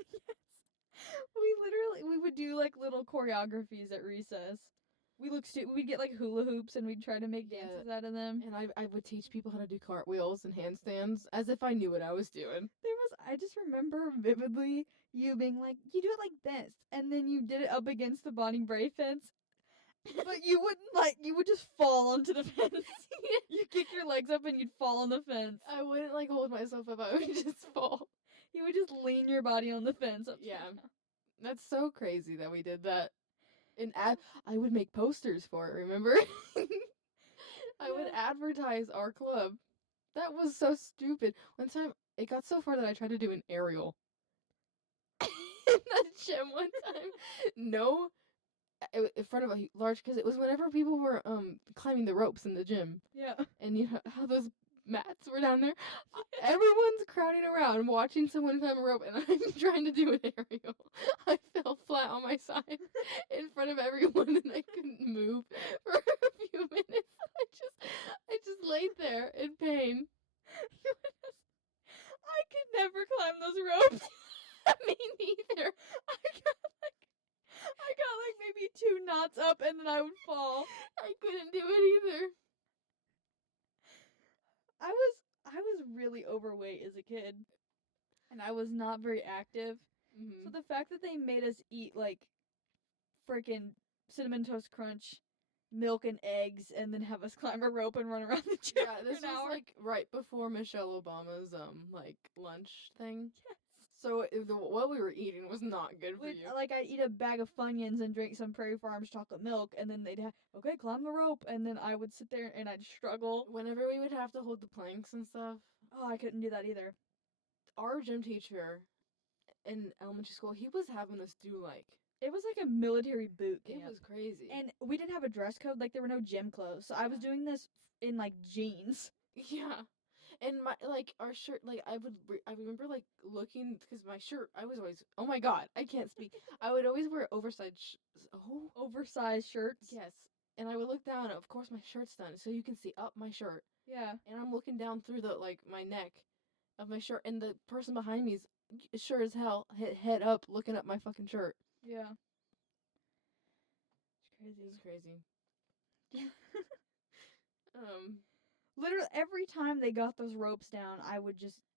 We would do like little choreographies at recess. We'd get like hula hoops and we'd try to make dances out of them. And I would teach people how to do cartwheels and handstands as if I knew what I was doing. I just remember vividly you being like, you do it like this, and then you did it up against the Bonnie Bray fence. But you would just fall onto the fence. You kick your legs up and you'd fall on the fence. I wouldn't hold myself up, I would just fall. You would just lean your body on the fence. That's so crazy that we did that. And I would make posters for it, remember? I would advertise our club. That was so stupid. One time, it got so far that I tried to do an aerial. In the gym one time. No. In front of a large, because it was whenever people were climbing the ropes in the gym. Yeah. And you know how those mats were down there? Everyone's crowding around watching someone climb a rope, and I'm trying to do an aerial. I fell flat on my side in front of everyone, and I couldn't move for a few minutes. I just laid there in pain. I could never climb those ropes. Me neither. I got like maybe 2 knots up, and then I would fall. I couldn't do it either. I was really overweight as a kid, and I was not very active. So the fact that they made us eat like freaking Cinnamon Toast Crunch, milk and eggs, and then have us climb a rope and run around the gym for this an was hour. like right before Michelle Obama's lunch thing. Yes. So what we were eating was not good for you. Like I'd eat a bag of Funyuns and drink some Prairie Farms chocolate milk, and then they'd have, okay, climb the rope, and then I would sit there and I'd struggle. Whenever we would have to hold the planks and stuff. Oh, I couldn't do that either. Our gym teacher in elementary school, he was having us do it was like a military boot camp. It was crazy. And we didn't have a dress code, like there were no gym clothes. So I was doing this in like jeans. Yeah. And my our shirt, I remember looking, because my shirt, I was always, oh my god, I can't speak. I would always wear oversized shirts. Yes. And I would look down, and of course my shirt's done, so you can see up my shirt. Yeah. And I'm looking down through the my neck of my shirt, and the person behind me is sure as hell head up looking up my fucking shirt. Yeah. It's crazy. Yeah. Literally every time they got those ropes down,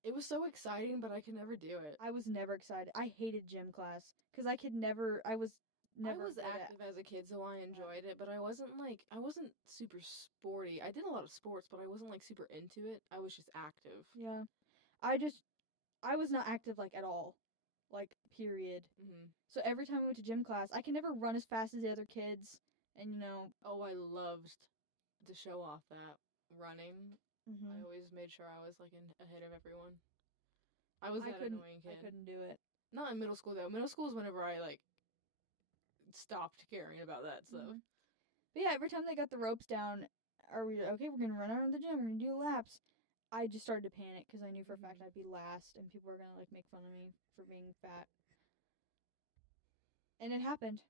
It was so exciting, but I could never do it. I was never excited. I hated gym class because I could never. I was I never was good at. active as a kid, so I enjoyed it, but I wasn't super sporty. I did a lot of sports, but I wasn't like super into it. I was just active. Yeah, I just I was not active like at all, like period. Hmm. So every time I went to gym class, I can never run as fast as the other kids, and Oh, I loved to show off that running. I hmm always made sure I was like ahead of everyone. I was I that couldn't. annoying I kid. couldn't do it. Not in middle school though. Middle school is whenever I like stopped caring about that stuff. Hmm But yeah, every time they got the ropes down, are we okay? We're gonna run around the gym. We're gonna do laps. I just started to panic because I knew for a fact Mhm. I'd be last, and people were gonna like make fun of me for being fat. And it happened.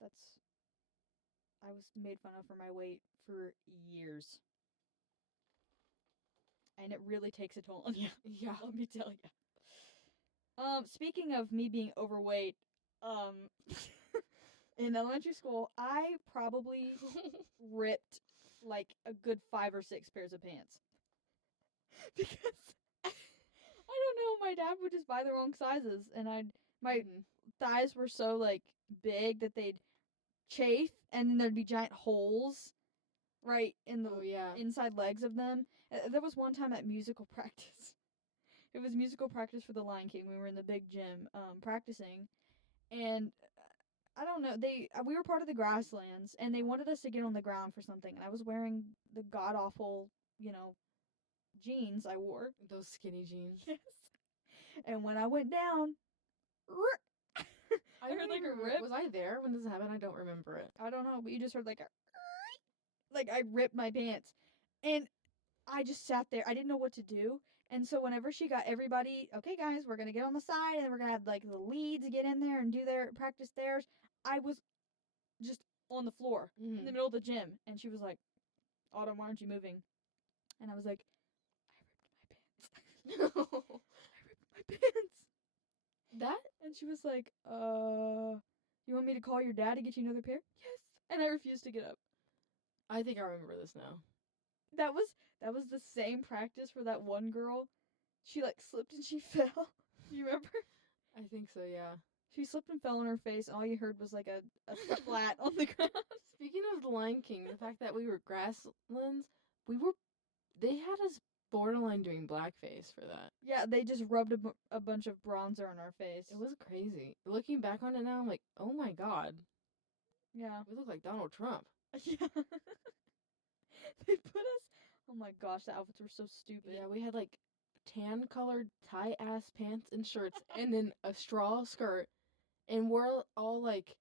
That's I was made fun of for my weight for years, and it really takes a toll on you. Yeah. Let me tell you. Speaking of me being overweight, in elementary school, I probably ripped like a good 5 or 6 pairs of pants because I don't know. My dad would just buy the wrong sizes, and my Mhm. thighs were so like big that they'd chafe, and then there'd be giant holes right in the Oh yeah. inside legs of them. There was one time at musical practice. It was musical practice for the Lion King. We were in the big gym practicing, and I don't know. We were part of the grasslands, and they wanted us to get on the ground for something. And I was wearing the god awful, jeans I wore. Those skinny jeans. Yes. And when I went down, I I heard don't like even a rip. Was I there when this happened? I don't remember it. I don't know, but you just heard like a like I ripped my pants, and I just sat there. I didn't know what to do. And so whenever she got everybody, okay guys, we're gonna get on the side and then we're gonna have like the leads get in there and do their practice theirs. I was just on the floor in the Mhm. middle of the gym, and she was like, Autumn, why aren't you moving? And I was like, I ripped my pants. That And she was like, you want me to call your dad to get you another pair? Yes. And I refused to get up. I think I remember this now. That was that was the same practice for that one girl. She like slipped and she fell. You remember? I think so, yeah. She slipped and fell on her face, and all you heard was like a splat on the ground. Speaking of the Lion King, the fact that we were grasslands, we were they had us borderline doing blackface for that. Yeah, they just rubbed a bunch of bronzer on our face. It was crazy. Looking back on it now, I'm like, oh my god, Yeah. we look like Donald Trump. Yeah. They put us. Oh my gosh, the outfits were so stupid. Yeah, we had like tan colored tie ass pants and shirts, and then a straw skirt, and we're all like,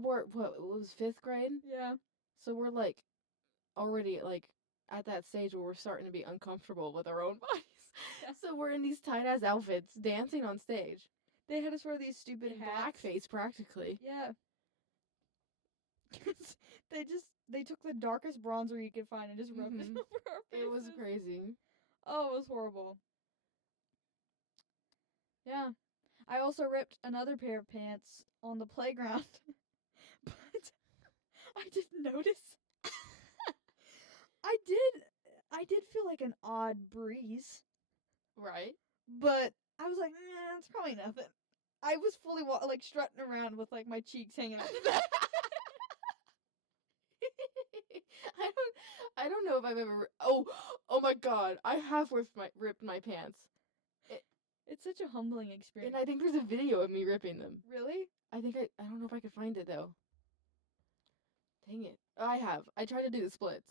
we're what it was 5th grade, Yeah. so we're like already like at that stage where we're starting to be uncomfortable with our own bodies. Yeah. So we're in these tight ass outfits dancing on stage They had us wear these stupid in hats. blackface practically. Yeah. They took the darkest bronzer you could find and just rubbed it Mhm. over our faces. It was crazy. Oh, it was horrible. Yeah. I also ripped another pair of pants on the playground, but I didn't notice. I did I did feel like an odd breeze, Right? but I was like, nah, it's probably nothing. I was fully like strutting around with like my cheeks hanging out the back. I don't know if I've ever oh my god, I have ripped my pants. It's such a humbling And experience. I think there's a video of me ripping them. Really? I don't know if I could find it though. Dang it. I have. I tried to do the splits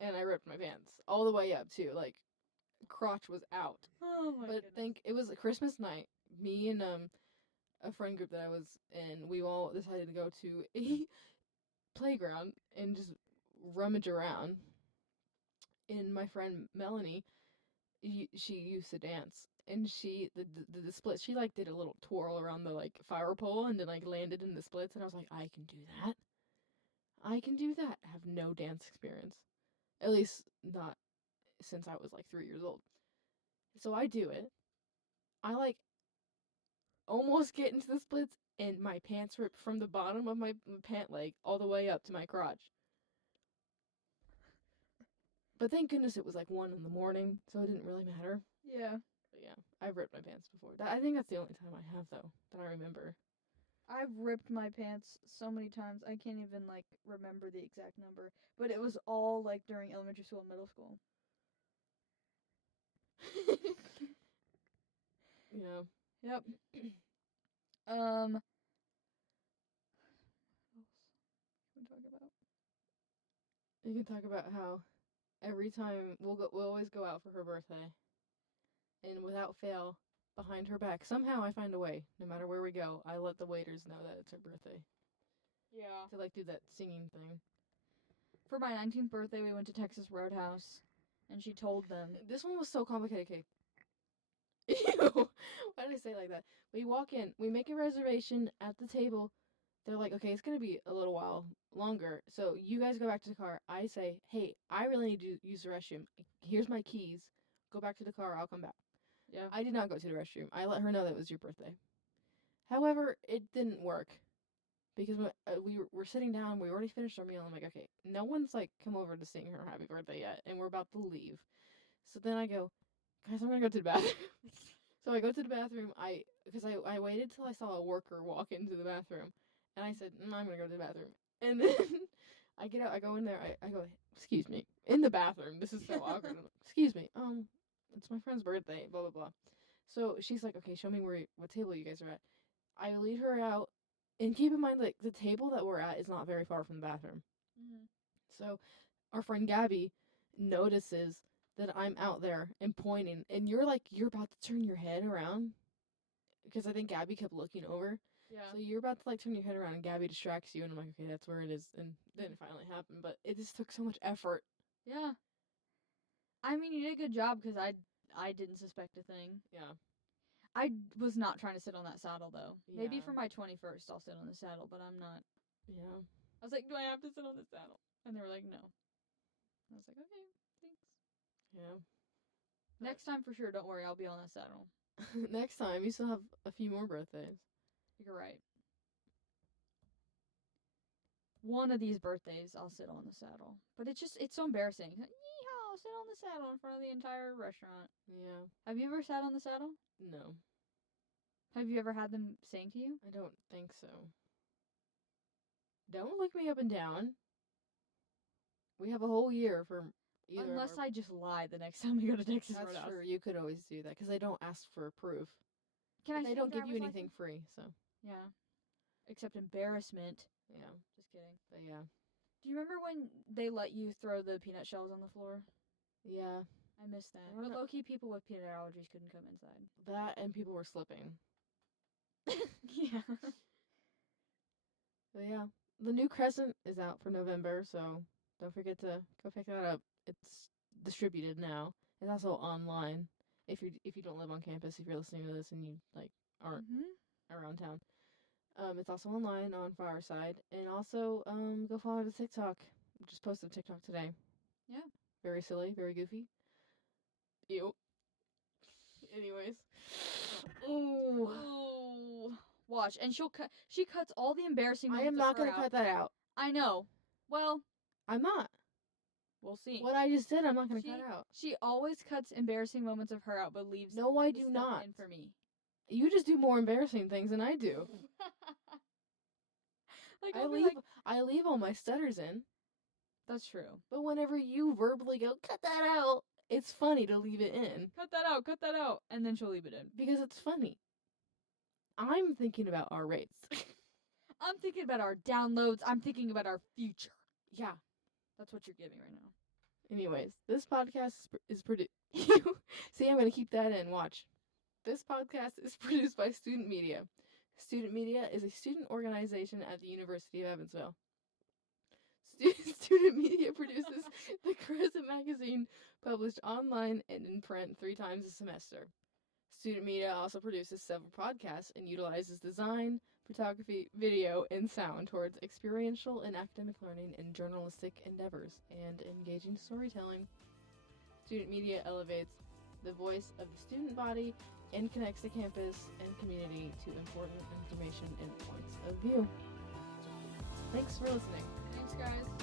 and I ripped my pants all the way up too. Like crotch was out. Oh my But goodness. it was a Christmas night. Me and a friend group that I was in, we all decided to go to a playground and just rummage around. And my friend Melanie, she used to dance, and the splits. She like did a little twirl around the like fire pole and then like landed in the splits. And I was like, I can do that. I can do that. I have no dance experience, at least not since I was like 3 years old. So I do it. I like almost get into the splits, and my pants rip from the bottom of my pant leg all the way up to my crotch. But thank goodness it was like 1 in the morning, so it didn't really matter. Yeah. But yeah, I've ripped my pants before. I think that's the only time I have, though, that I remember. I've ripped my pants so many times, I can't even, like, remember the exact number. But it was all, like, during elementary school and middle school. Yeah. Yep. What else can we talk about? You can talk about how every time we'll always go out for her birthday, and without fail, behind her back, somehow I find a way. No matter where we go, I let the waiters know that it's her birthday. Yeah. To like do that singing thing. For my 19th birthday, we went to Texas Roadhouse, and she told them. This one was so complicated, Kate. Ew. Why did I say it like that? We walk in, we make a reservation at the table. They're like, okay, it's gonna be a little while longer, so you guys go back to the car. I say, hey, I really need to use the restroom. Here's my keys. Go back to the car. I'll come back. Yeah. I did not go to the restroom. I let her know that it was your birthday. However, it didn't work because we were sitting down. We already finished our meal. I'm like, okay, no one's like come over to sing her happy birthday yet, and we're about to leave. So then I go, guys, I'm gonna go to the bathroom. So I go to the bathroom. Because I waited till I saw a worker walk into the bathroom, and I said, I'm gonna go to the bathroom. And then I get out. I go in there. I go, excuse me, in the bathroom. This is so awkward. I'm like, excuse me. It's my friend's birthday. Blah blah blah. So she's like, okay, show me what table you guys are at. I lead her out, and keep in mind, like, the table that we're at is not very far from the bathroom. Mm-hmm. So our friend Gabby notices that I'm out there and pointing, and you're about to turn your head around, because I think Gabby kept looking over. Yeah. So you're about to like turn your head around, and Gabby distracts you, and I'm like, okay, that's where it is. And then it finally happened, but it just took so much effort. Yeah. I mean, you did a good job because I didn't suspect a thing. Yeah. I was not trying to sit on that saddle though. Yeah. Maybe for my 21st I'll sit on the saddle, but I'm not. Yeah. I was like, do I have to sit on the saddle? And they were like, no. I was like, okay, thanks. Yeah. Next time for sure, don't worry, I'll be on that saddle. Next time, you still have a few more birthdays. You're right. One of these birthdays, I'll sit on the saddle. But it's so embarrassing. Yeehaw, sit on the saddle in front of the entire restaurant. Yeah. Have you ever sat on the saddle? No. Have you ever had them sing to you? I don't think so. Don't look me up and down. We have a whole year for either. Unless I just lie the next time we go to Texas That's Roadhouse. true. You could always do that because they don't ask for proof. They don't give you anything free, so. Yeah. Except embarrassment. Yeah. Just kidding. But yeah. Do you remember when they let you throw the peanut shells on the floor? Yeah. I missed that. But low-key people with peanut allergies couldn't come inside. That and people were slipping. Yeah. But yeah. The new Crescent is out for November, so don't forget to go pick that up. It's distributed now. It's also online. If you don't live on campus, if you're listening to this and you like aren't around town. It's also online on Fireside, and also go follow the TikTok. Just posted TikTok today. Yeah. Very silly, very goofy. Ew. Anyways. Ooh. Ooh. Watch, and she cuts all the embarrassing moments. I am not gonna cut that out. I know. Well, I'm not. We'll see. What I just did, I'm not gonna cut out. She always cuts embarrassing moments of her out, but leaves. No, I do not. In for me. You just do more embarrassing things than I do. Like I leave all my stutters in. That's true. But whenever you verbally go, cut that out, it's funny to leave it in. Cut that out, and then she'll leave it in. Because it's funny. I'm thinking about our rates. I'm thinking about our downloads. I'm thinking about our future. Yeah. That's what you're giving right now. Anyways, this podcast is produced. See, I'm going to keep that in. Watch. This podcast is produced by Student Media. Student Media is a student organization at the University of Evansville. Student Media produces the Crescent magazine, published online and in print 3 times a semester. Student Media also produces several podcasts and utilizes design, photography, video, and sound towards experiential and academic learning in journalistic endeavors and engaging storytelling. Student Media elevates the voice of the student body and connects the campus and community to important information and points of view. Thanks for listening. Thanks, guys.